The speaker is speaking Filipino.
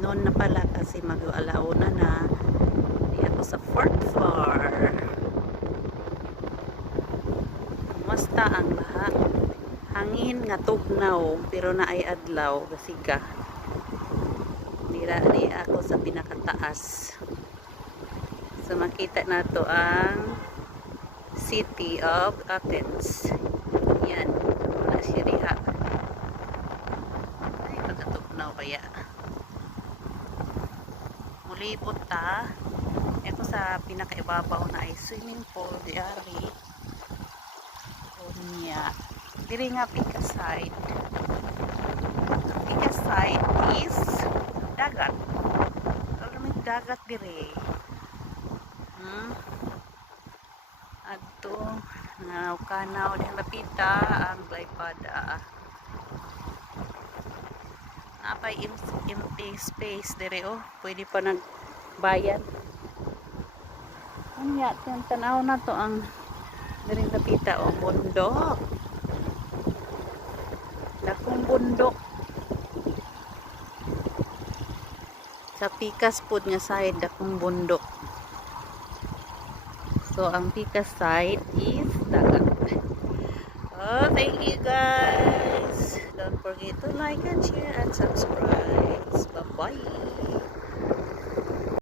noon na pala kasi mag-alauna na. Hindi ako sa fourth floor. Basta ang lahat. Hangin nga tugnaw pero na ay adlaw kasi ka. Nila ni ako sa pinakataas. So makita na to ang city of Athens. Yan. Wala siya diha. Ay, pagkatugnaw kaya. Mulibot ta. Ito sa pinakaibabaw na ay swimming pool diari. Niya. Diri nga Pika side. Pika side is dagat. Alam dagat diri. Adto nga kanaw din lapita ang Glypada. Napay empty space diri oh. Pwede pa nagbayan. Anya tanaw na to ang diri lapita oh, bundok. Dakong bundok. Sa Pikas pod nga side dakong bundok. So ang Pikas side is dagat. Oh, thank you guys. Don't forget to like and share and subscribe. Bye bye.